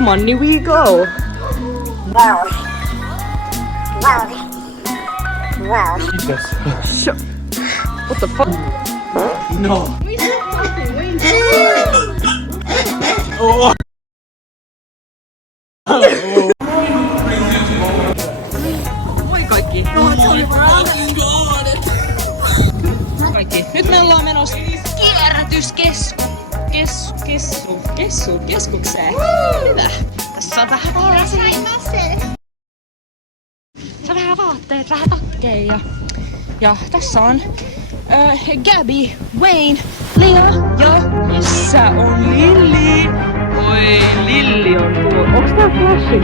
Money we go! Wow. What the fuck? No. Moi kaikki! Kaikki. Nyt me ollaan menossa kierrätyskeskukseen. Hyvä. Tässä on vähän vaatteet, vähän takkeja. Ja tässä on Gabby, Wayne, Lea ja missä on Lilli? Oi, Lilli on tuo. Onks tää Flashin?